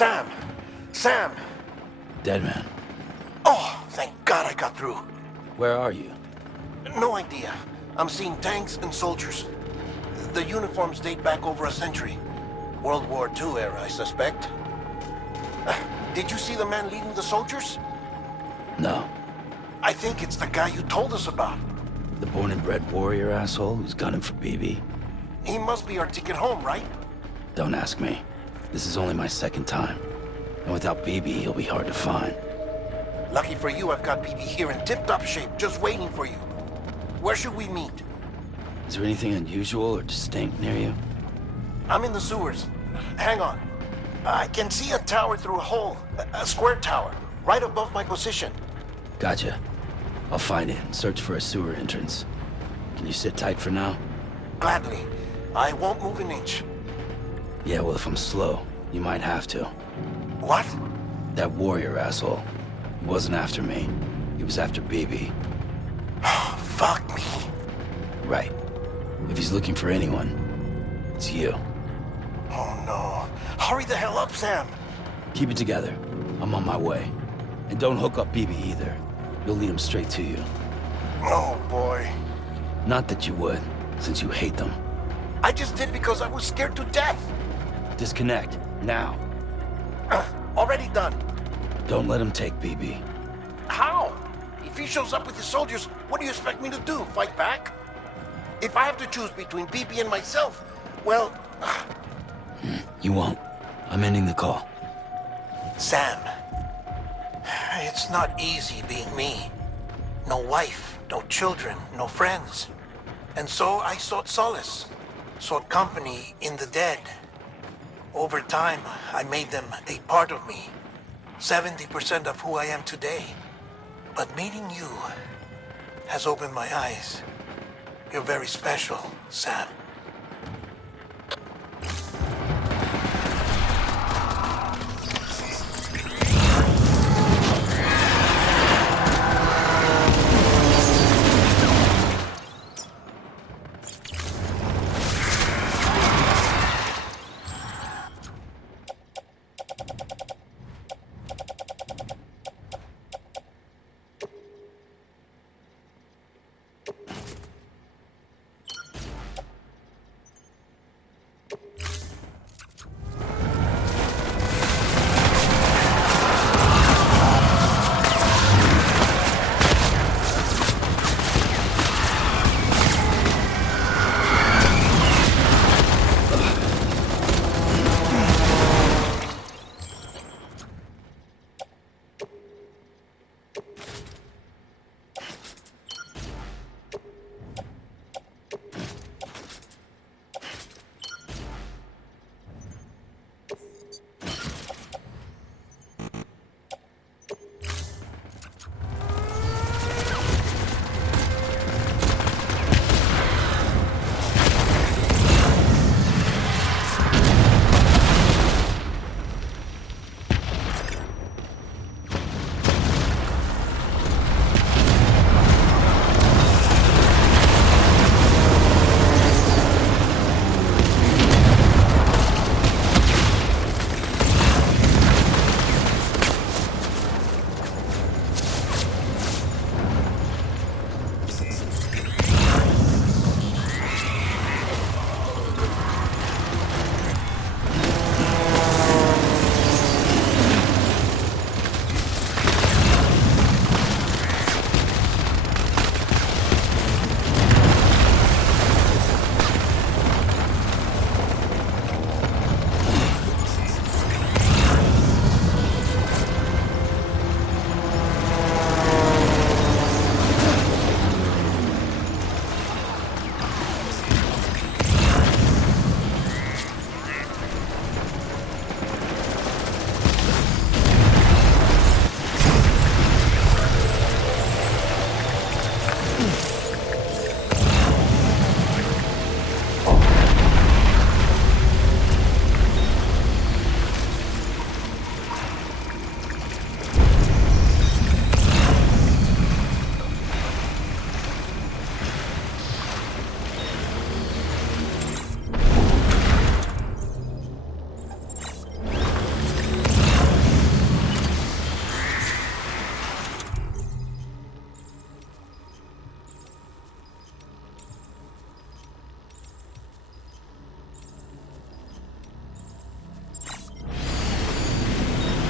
Sam! Sam! Dead man. Oh, thank God I got through. Where are you? No idea. I'm seeing tanks and soldiers. The uniforms date back over a century. World War II era, I suspect. Did you see the man leading the soldiers? No. I think it's the guy you told us about. The born and bred warrior asshole who's gunning for BB? He must be our ticket home, right? Don't ask me. This is only my second time. And without BB, he'll be hard to find. Lucky for you, I've got BB here in tip-top shape, just waiting for you. Where should we meet? Is there anything unusual or distinct near you? I'm in the sewers. Hang on. I can see a tower through a hole. A square tower, right above my position. Gotcha. I'll find it and search for a sewer entrance. Can you sit tight for now? Gladly. I won't move an inch. Yeah, well, if I'm slow, you might have to. What? That warrior asshole. He wasn't after me. He was after BB. Fuck me. Right. If he's looking for anyone, it's you. Oh no. Hurry the hell up, Sam. Keep it together. I'm on my way. And don't hook up BB either. You'll lead him straight to you. Oh boy. Not that you would, since you hate them. I just did because I was scared to death. Disconnect, now. Already done. Don't let him take BB. How? If he shows up with his soldiers, what do you expect me to do? Fight back? If I have to choose between BB and myself, well... You won't. I'm ending the call. Sam, it's not easy being me. No wife, no children, no friends. And so I sought solace, sought company in the dead. Over time, I made them a part of me. 70% of who I am today. But meeting you has opened my eyes. You're very special, Sam.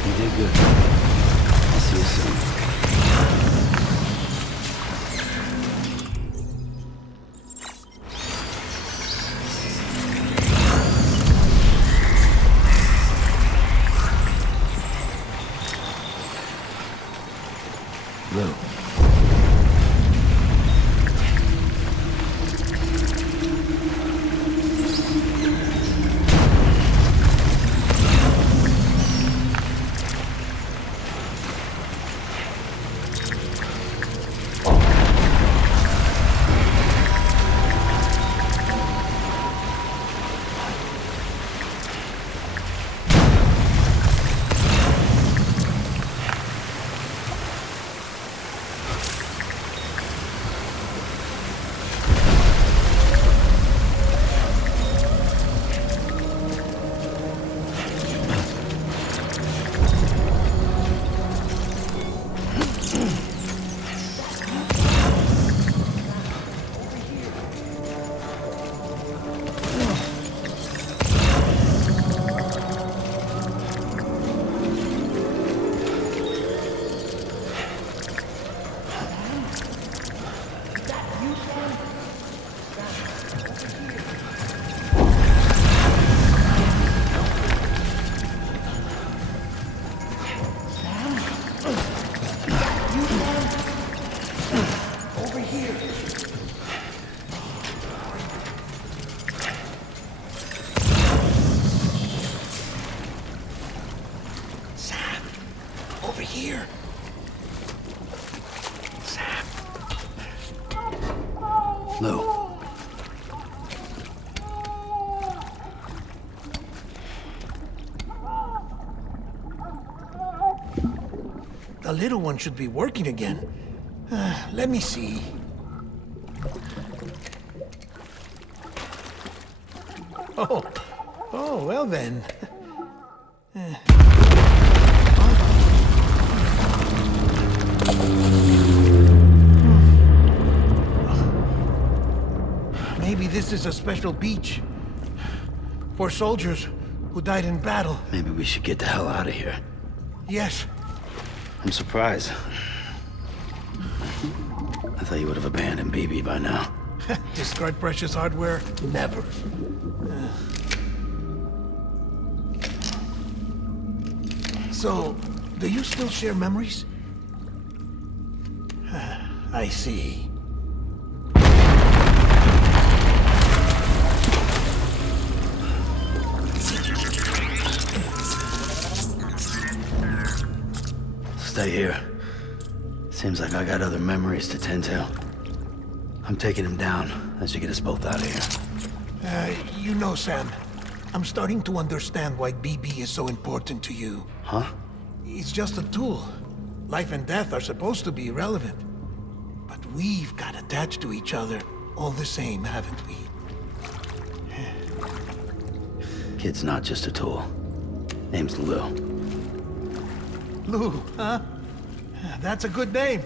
You did good. I'll see you soon. Lou. Over here. Sam. Lou. The little one should be working again. Let me see. Oh, well then. Maybe this is a special beach for soldiers who died in battle. Maybe we should get the hell out of here. Yes. I'm surprised. I thought you would have abandoned BB by now. Discard precious hardware? Never. So, do you still share memories? I see. Stay here. Seems like I got other memories to tend to. I'm taking him down. That should get us both out of here. You know, Sam, I'm starting to understand why BB is so important to you. Huh? It's just a tool. Life and death are supposed to be irrelevant. But we've got attached to each other all the same, haven't we? Kid's not just a tool. Name's Lou. Lou, huh? That's a good name.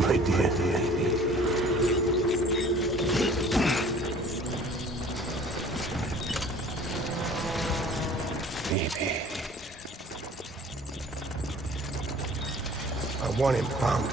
My dear baby. Baby. I want him found.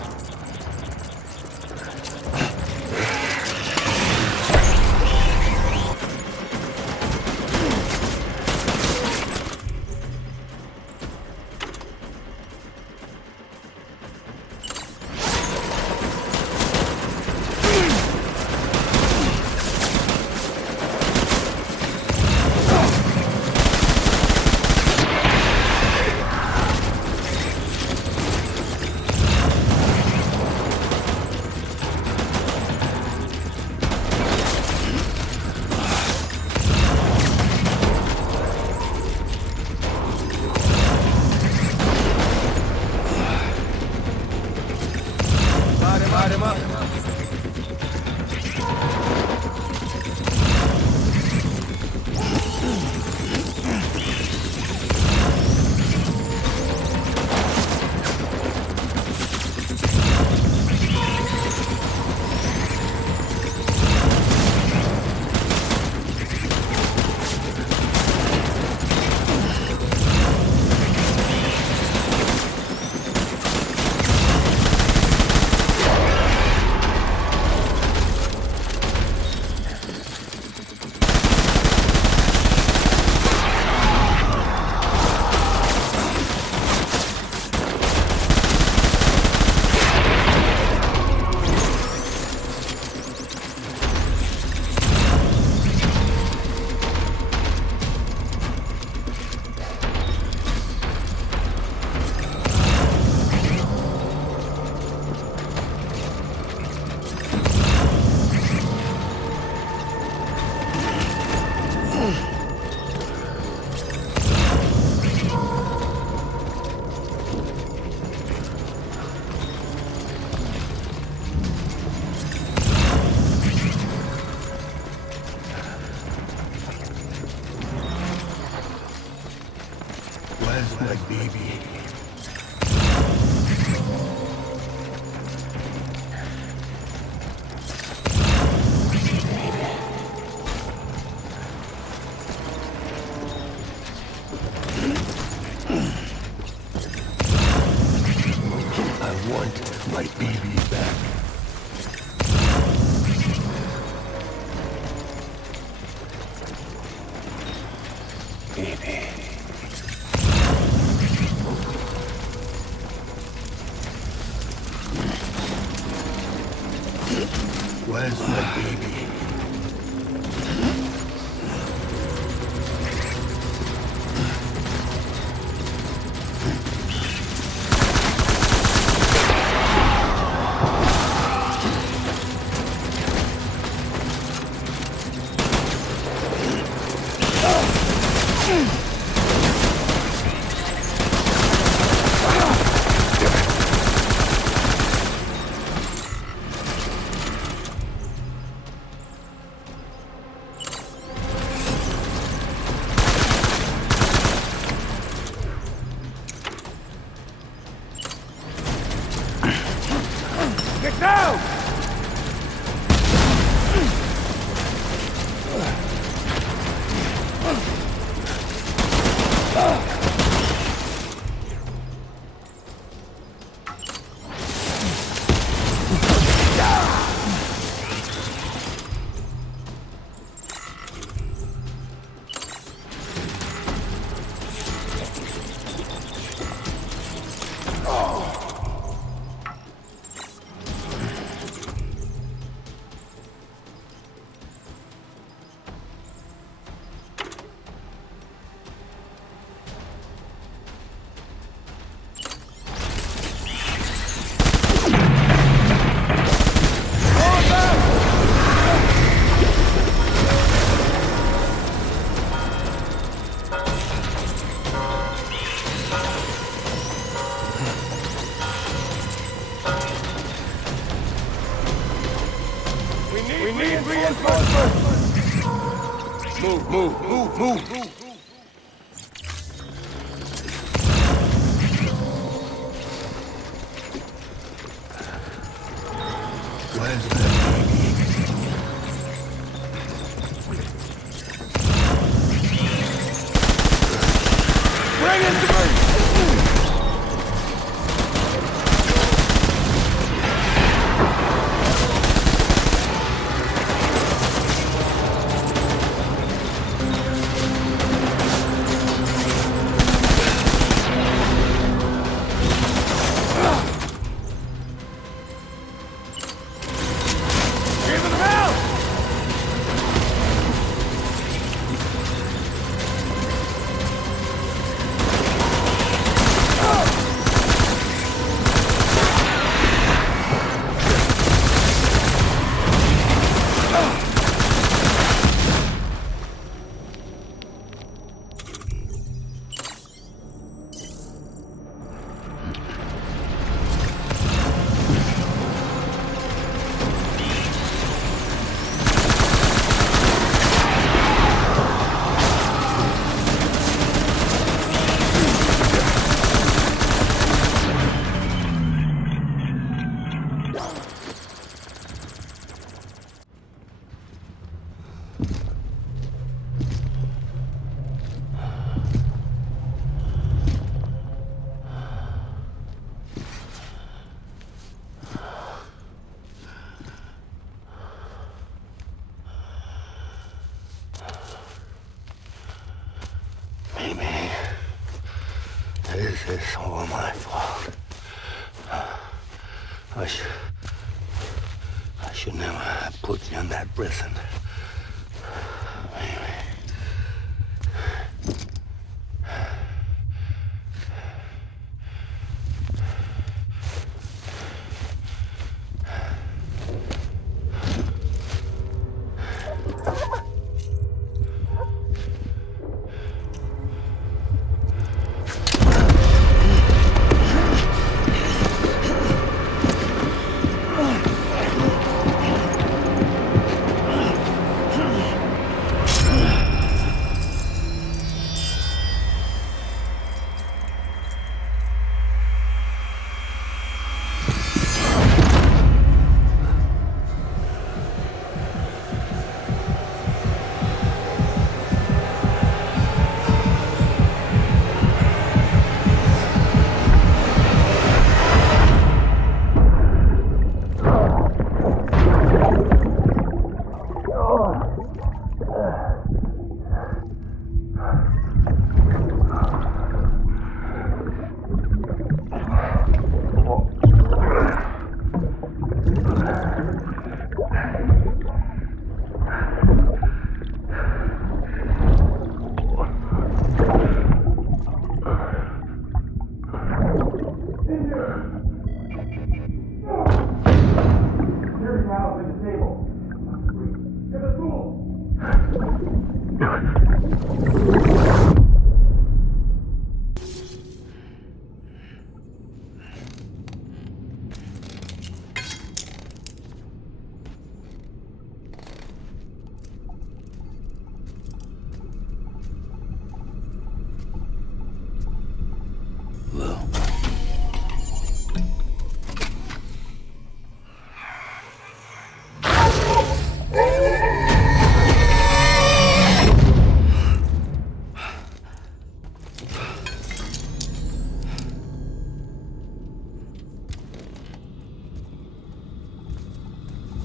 Light him up. My baby back. Baby. Where's my baby? We need reinforcements! Move! Where's the baby? Bring it to me! This is all my fault. I should never have put you in that prison.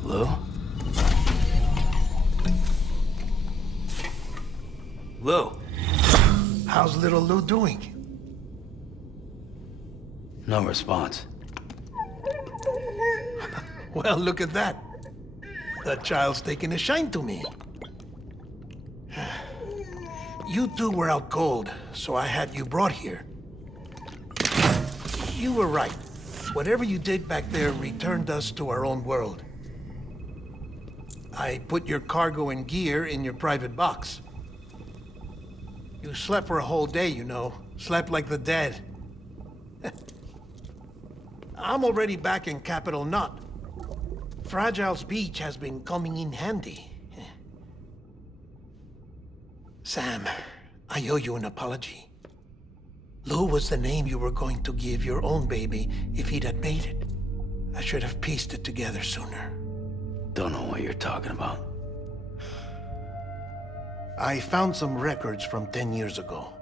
Lou? Lou? How's little Lou doing? No response. Well, look at that. The child's taking a shine to me. You two were out cold, so I had you brought here. You were right. Whatever you did back there returned us to our own world. I put your cargo and gear in your private box. You slept for a whole day, you know. Slept like the dead. I'm already back in Capital Knot. Fragile's beach has been coming in handy. Sam, I owe you an apology. Lou was the name you were going to give your own baby if he'd had made it. I should have pieced it together sooner. Don't know what you're talking about. I found some records from 10 years ago.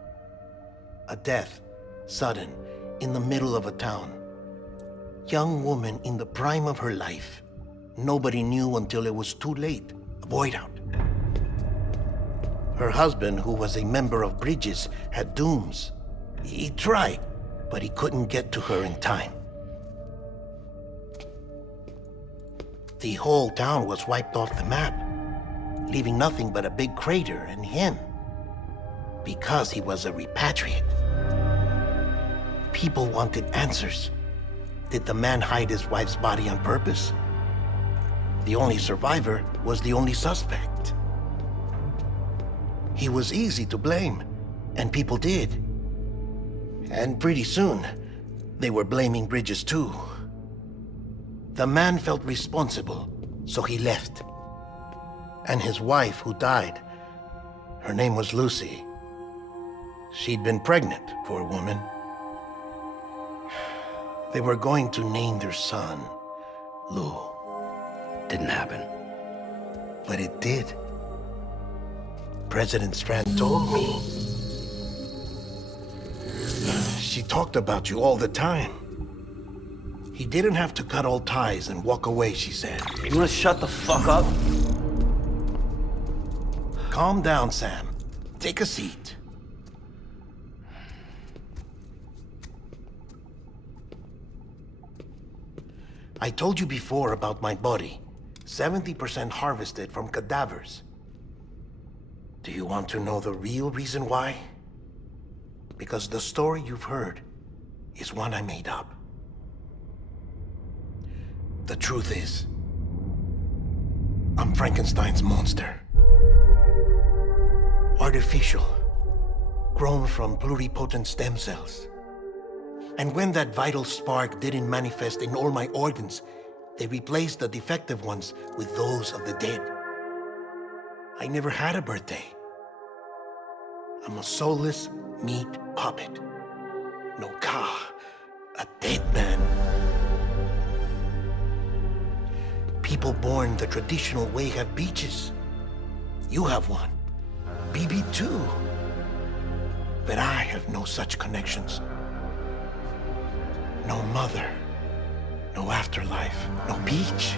A death, sudden, in the middle of a town. Young woman in the prime of her life. Nobody knew until it was too late. A void out. Her husband, who was a member of Bridges, had dooms. He tried, but he couldn't get to her in time. The whole town was wiped off the map, leaving nothing but a big crater and him. Because he was a repatriate. People wanted answers. Did the man hide his wife's body on purpose? The only survivor was the only suspect. He was easy to blame, and people did. And pretty soon, they were blaming Bridges too. The man felt responsible, so he left. And his wife, who died, her name was Lucy. She'd been pregnant, poor woman. They were going to name their son Lou. Didn't happen. But it did. President Strand told me. She talked about you all the time. He didn't have to cut all ties and walk away, she said. You wanna shut the fuck up? Calm down, Sam. Take a seat. I told you before about my body. 70% harvested from cadavers. Do you want to know the real reason why? Because the story you've heard is one I made up. The truth is, I'm Frankenstein's monster. Artificial, grown from pluripotent stem cells. And when that vital spark didn't manifest in all my organs, they replaced the defective ones with those of the dead. I never had a birthday. I'm a soulless meat puppet. No ka, a dead man. People born the traditional way have beaches. You have one. BB too. But I have no such connections. No mother. No afterlife. No beach.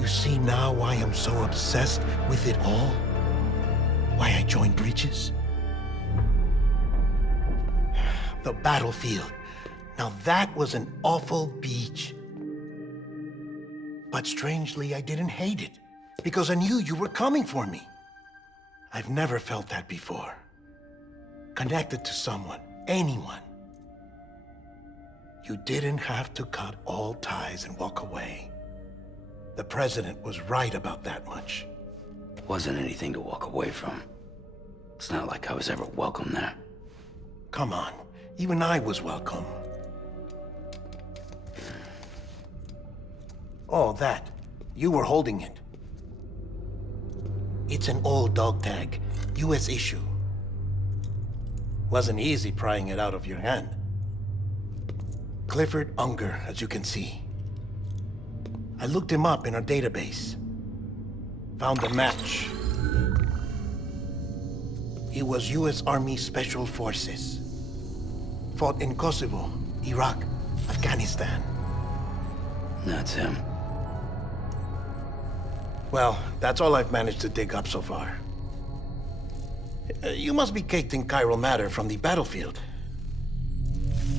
You see now why I'm so obsessed with it all? Why I joined Bridges? The battlefield. Now that was an awful beach. But strangely, I didn't hate it. Because I knew you were coming for me. I've never felt that before. Connected to someone, anyone. You didn't have to cut all ties and walk away. The president was right about that much. Wasn't anything to walk away from. It's not like I was ever welcome there. Come on, even I was welcome. Oh, that. You were holding it. It's an old dog tag, US issue. Wasn't easy prying it out of your hand. Clifford Unger, as you can see. I looked him up in our database. Found a match. He was US Army Special Forces. Fought in Kosovo, Iraq, Afghanistan. That's him. Well, that's all I've managed to dig up so far. You must be caked in chiral matter from the battlefield.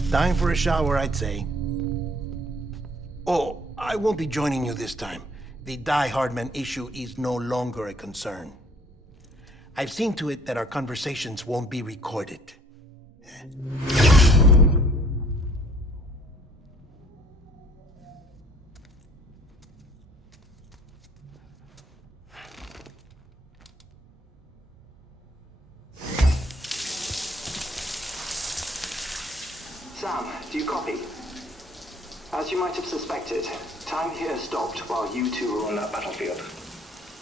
Time for a shower, I'd say. Oh, I won't be joining you this time. The Die Hardman issue is no longer a concern. I've seen to it that our conversations won't be recorded. Sam, do you copy? As you might have suspected, time here stopped while you two were on that battlefield.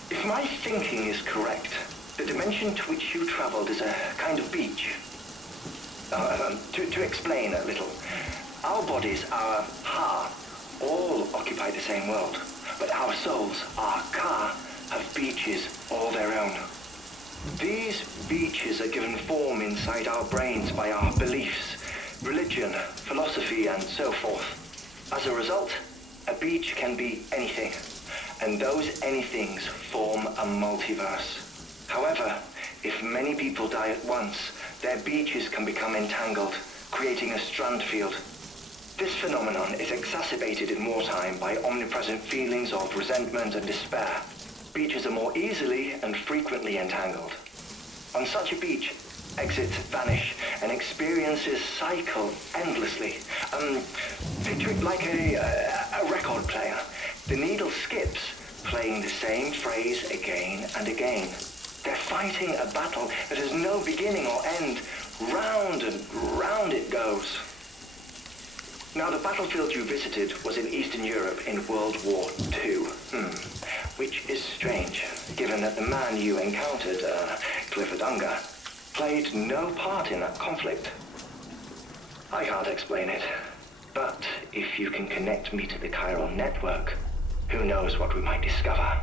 If my thinking is correct, the dimension to which you traveled is a kind of beach. To explain a little, our bodies, our ha, all occupy the same world, but our souls, our ka, have beaches all their own. These beaches are given form inside our brains by our beliefs, religion, philosophy, and so forth. As a result, a beach can be anything, and those anythings form a multiverse. However, if many people die at once, their beaches can become entangled, creating a strand field. This phenomenon is exacerbated in wartime by omnipresent feelings of resentment and despair. Beaches are more easily and frequently entangled. On such a beach, exits vanish and experiences cycle endlessly. Picture it like a record player. The needle skips, playing the same phrase again and again. They're fighting a battle that has no beginning or end. Round and round it goes. Now, the battlefield you visited was in Eastern Europe in World War II. Which is strange, given that the man you encountered, Clifford, played no part in that conflict. I can't explain it, but if you can connect me to the chiral network, who knows what we might discover.